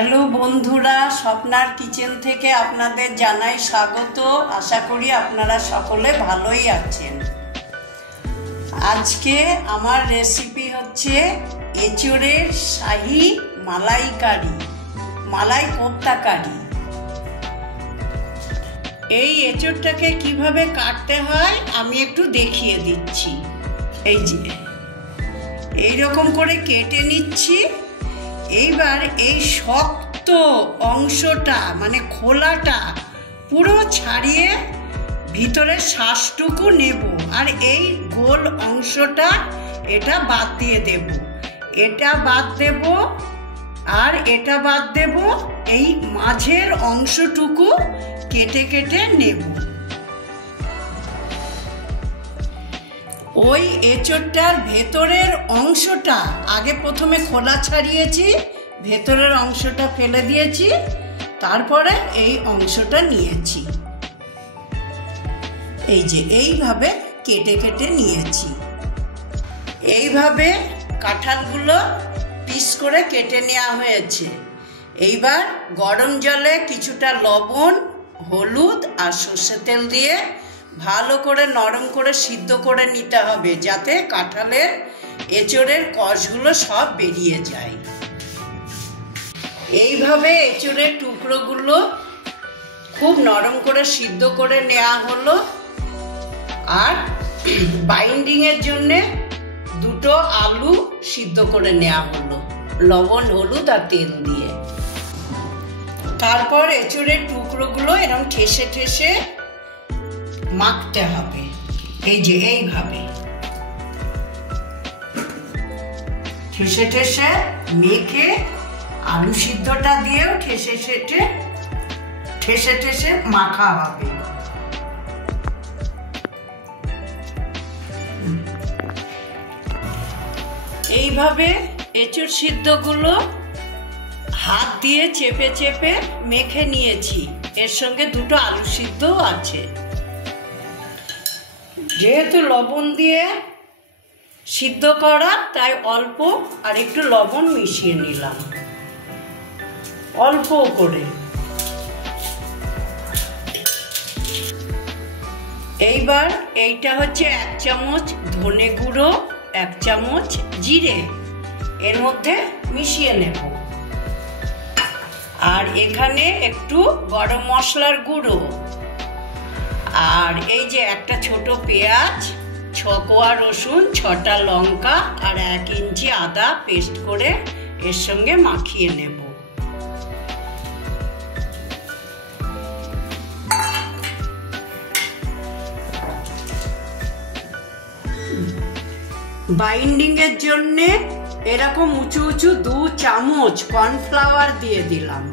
Hello বন্ধুরা, স্বপ্নার kitchen থেকে আপনাদের জানাই স্বাগত। আশা করি আপনারা সকলে ভালোই আছেন। আজকে আমার রেসিপি হচ্ছে এঁচোড়ের শাহী মালাইকারি, মালাই কোপ্তা কারি। এই এঁচোড়টাকে কিভাবে কাটতে হয় আমি একটু দেখিয়ে দিচ্ছি। এই যে এইরকম করে কেটে নিচ্ছি। এইবার এই শক্ত অংশটা মানে খোলাটা পুরো ছাড়িয়ে ভিতরের শ্বাসটুকু নেব, আর এই গোল অংশটা এটা বাদ দিয়ে দেব। এটা বাদ দেব আর এটা বাদ দেব। এই মাঝের অংশটুকু কেটে কেটে নেব। ওই এঁচোড়টার ভেতরের অংশটা আগে প্রথমে খোলা ছাড়িয়েছি, ভেতরের অংশটা ফেলে দিয়েছি, তারপরে এই অংশটা নিয়েছি। এই যে এইভাবে কেটে কেটে নিয়েছি। এইভাবে কাঁঠালগুলো পিস করে কেটে নেওয়া হয়েছে। এইবার গরম জলে কিছুটা লবণ, হলুদ আর সর্ষের তেল দিয়ে ভালো করে নরম করে সিদ্ধ করে নিতে হবে, যাতে কাঁঠালের এঁচোড়ের কষগুলো সব বেরিয়ে যায়। এইভাবে এঁচোড়ের টুকরোগুলো খুব নরম করে সিদ্ধ করে নেওয়া হলো। আর বাইন্ডিংয়ের জন্যে দুটো আলু সিদ্ধ করে নেওয়া হলো লবণ, হলুদ আর তেল দিয়ে। তারপর এঁচোড়ের টুকরোগুলো এরকম ঠেসে ঠেসে মাখতে হবে। এই যে এইভাবে ঠেসে ঠেসে মেখে আলু সিদ্ধটা দিয়েও ঠেসে ঠেসে মাখা হবে। এইভাবে এঁচোড় সিদ্ধগুলো হাত দিয়ে চেপে চেপে মেখে নিয়েছি। এর সঙ্গে দুটো আলু সিদ্ধও আছে। যেহেতু লবণ দিয়ে সিদ্ধ করা, তাই অল্প আর একটু লবণ মিশিয়ে নিলাম, অল্প করে। এইবার এইটা হচ্ছে 1 চামচ ধনে গুঁড়ো, 1 চামচ জিরে এর মধ্যে মিশিয়ে নেব। আর এখানে একটু গরম মশলার গুঁড়ো, আর এই যে একটা ছোট পেঁয়াজ, 6 কোয়া রসুন, 6টা লঙ্কা আর 1 ইঞ্চি আদা পেস্ট করে এর সঙ্গে মাখিয়ে নেব। বাইন্ডিং এর জন্য এরকম উঁচু উঁচু 2 চামচ কর্নফ্লাওয়ার দিয়ে দিলাম।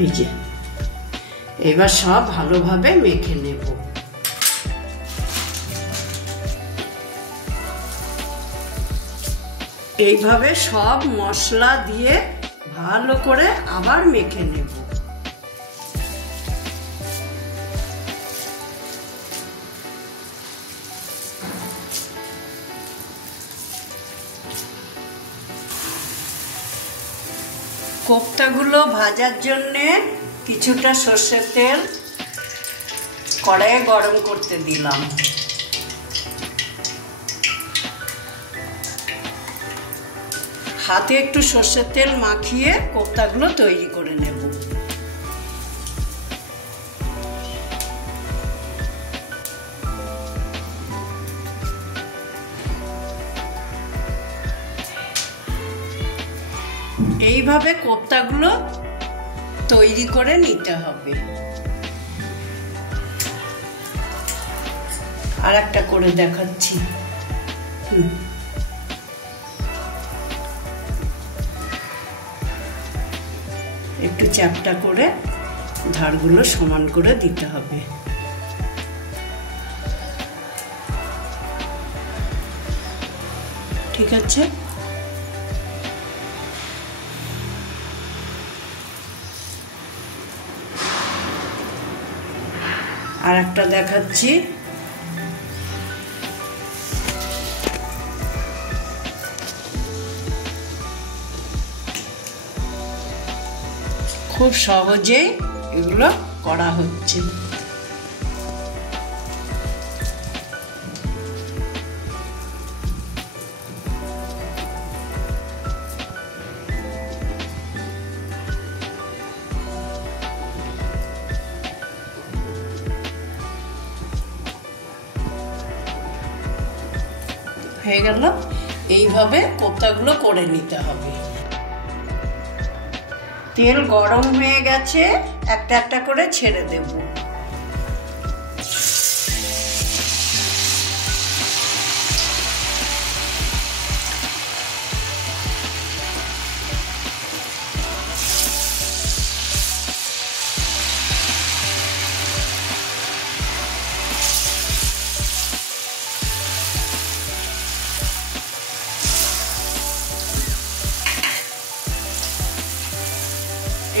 এই যে এবার সব ভালোভাবে মেখে নেব। এইভাবে সব মশলা দিয়ে ভালো করে আবার মেখে নেব। কোপ্তাগুলো ভাজার জন্যে কিছুটা সর্ষের তেল কড়াইয়ে গরম করতে দিলাম। হাতে একটু সর্ষের তেল মাখিয়ে কোপ্তাগুলো তৈরি করে নেব। এইভাবে কোপ্তাগুলো তৈরি করে নিতে হবে। আর একটা করে দেখাচ্ছি। একটু চ্যাপটা করে ধারগুলো সমান করে দিতে হবে। ঠিক আছে। আর একটা দেখাচ্ছি। খুব সহজেই এগুলো করা হচ্ছে। হয়ে গেল। এইভাবে কোপ্তাগুলো করে নিতে হবে। তেল গরম হয়ে গেছে, একটা একটা করে ছেড়ে দেব।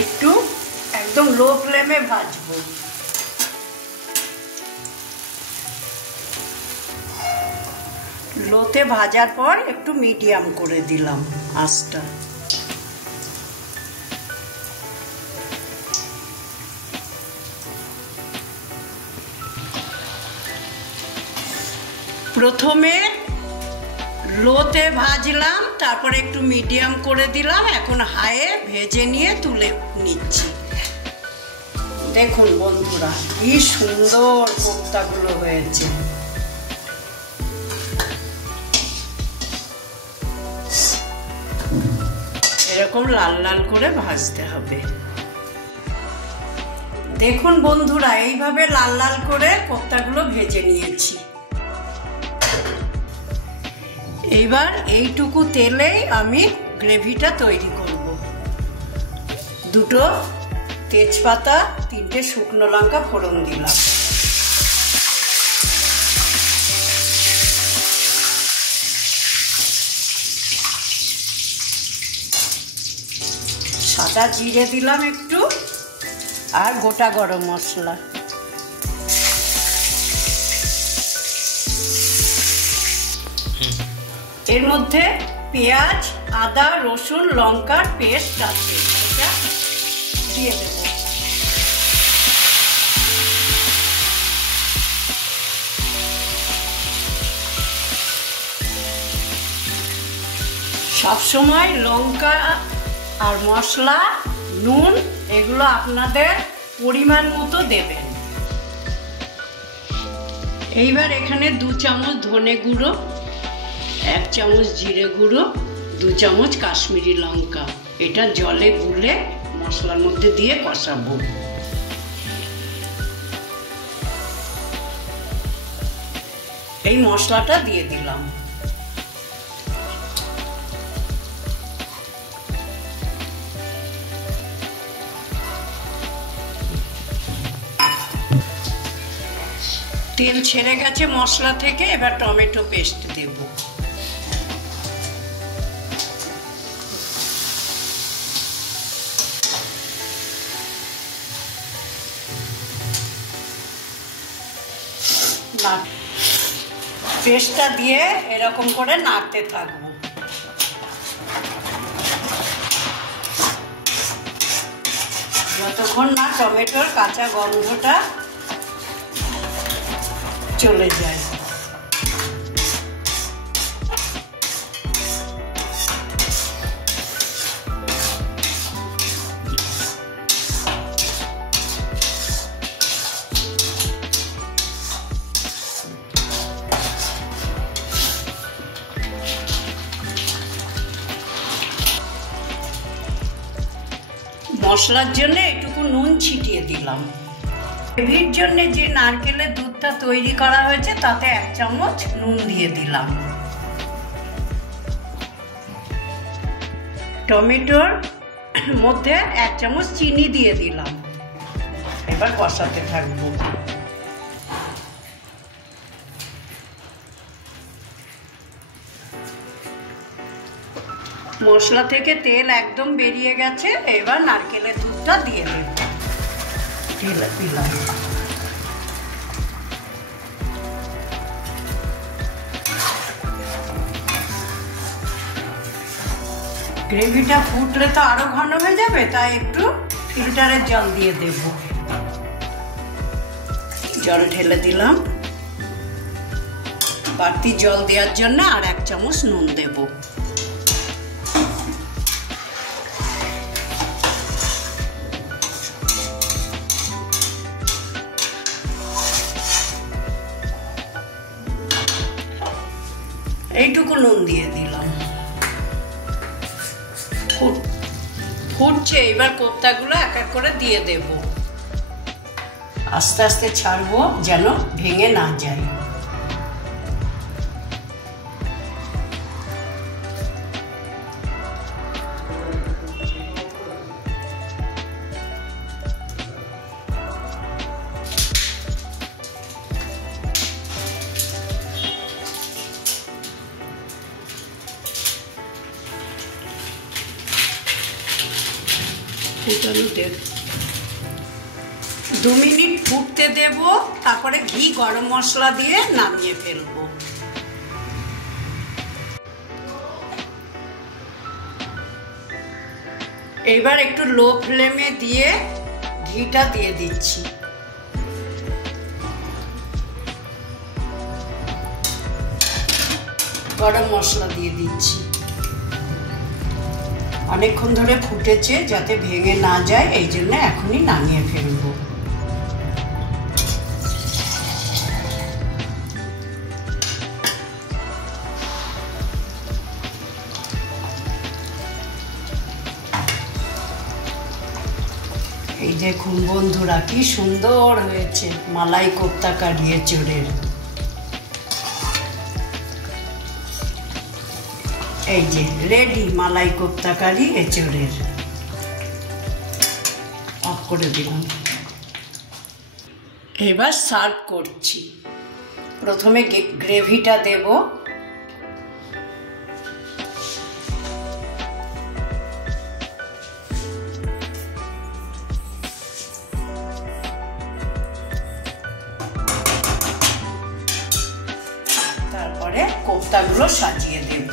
একটু একদম লো ফ্লেমে ভাজবো। লোতে ভাজার পর একটু মিডিয়াম করে দিলাম আঁচটা। প্রথমে লোতে ভাজলাম, তারপরে একটু মিডিয়াম করে দিলাম, এখন হাইয়ে ভেজে নিয়ে তুলে নিচ্ছি। দেখুন বন্ধুরা, কি সুন্দর কোপ্তাগুলো হয়েছে। এরকম লাল লাল করে ভাজতে হবে। দেখুন বন্ধুরা, এইভাবে লাল লাল করে কোপ্তাগুলো ভেজে নিয়েছি। এইবার এইটুকু তেলেই আমি গ্রেভিটা তৈরি করব। দুটো তেজপাতা, 3টে শুকনো লঙ্কা ফোড়ন দিলাম। সাদা জিরে দিলাম একটু, আর গোটা গরম মশলা। এর মধ্যে পেঁয়াজ, আদা, রসুন, লঙ্কার পেস্ট আছে, এটা দিয়ে দেব। সবসময় লঙ্কা আর মশলা, নুন এগুলো আপনাদের পরিমাণ মতো দেবেন। এইবার এখানে 2 চামচ ধনে গুঁড়ো, 1 চামচ জিরে গুঁড়ো, 2 চামচ কাশ্মীরি লঙ্কা, এটা জলে গুলে মশলার মধ্যে দিয়ে কষাবো। এই মশলাটা দিয়ে দিলাম। তেল ছেড়ে গেছে মশলা থেকে, এবার টমেটো পেস্ট দেব। পেস্টটা দিয়ে এরকম করে নাড়তে থাকবো। যতক্ষণ না টমেটোর কাঁচা গন্ধটা চলে যায়। মশলার জন্য একটু নুন ছিটিয়ে দিলাম। গ্রেভির জন্য যে নারকেলের দুধটা তৈরি করা হয়েছে তাতে 1 চামচ নুন দিয়ে দিলাম। টমেটোর মধ্যে 1 চামচ চিনি দিয়ে দিলাম। এবার কষাতে থাকবো। মশলা থেকে তেল একদম বেরিয়ে গেছে, এবার নারকেলের দুধটা দিয়ে দেব। দিলাম। গ্রেভিটা ফুটলে তো আরো ঘন হয়ে যাবে, তাই একটু ফিল্টারের জল দিয়ে দেব। জল ঢেলে দিলাম। বাড়তি জল দেওয়ার জন্য আর 1 চামচ নুন দেব। এইটুকু নুন দিয়ে দিলাম। ফুটছে, এবার কোপ্তাগুলো এক এক করে দিয়ে দেব। আস্তে আস্তে ছাড়বো যেন ভেঙে না যায়। ফুটানো দেব, 2 মিনিট ফুটতে দেব, তারপরে ঘি গরম মশলা দিয়ে নামিয়ে ফেলবো। এবার একটু লো ফ্লেমে দিয়ে ঘিটা দিয়ে দিচ্ছি। গরম মশলা দিয়ে দিচ্ছি। অনেকক্ষণ ধরে ফুটেছে, যাতে ভেঙে না যায়, এই জন্য এখনই নামিয়ে ফেলবো। এই দেখুন বন্ধুরা, কি সুন্দর হয়েছে মালাই কোপ্তা কারি এঁচোড়ের। এই যে রেডি মালাই কোপ্তা কারি এঁচোড়ের। অফ করে দিলাম। এবার সার্ভ করছি। প্রথমে গ্রেভিটা দেব। তারপরে কোপ্তাগুলো সাজিয়ে দেব।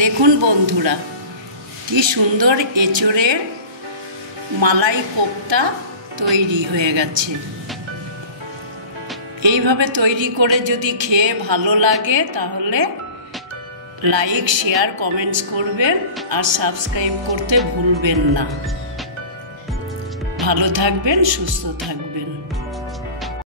দেখুন বন্ধুরা, কি সুন্দর এঁচোড়ের মালাই কোপ্তা তৈরি হয়ে গেছে। এইভাবে তৈরি করে যদি খেয়ে ভালো লাগে তাহলে লাইক, শেয়ার, কমেন্টস করবেন আর সাবস্ক্রাইব করতে ভুলবেন না। ভালো থাকবেন, সুস্থ থাকবেন।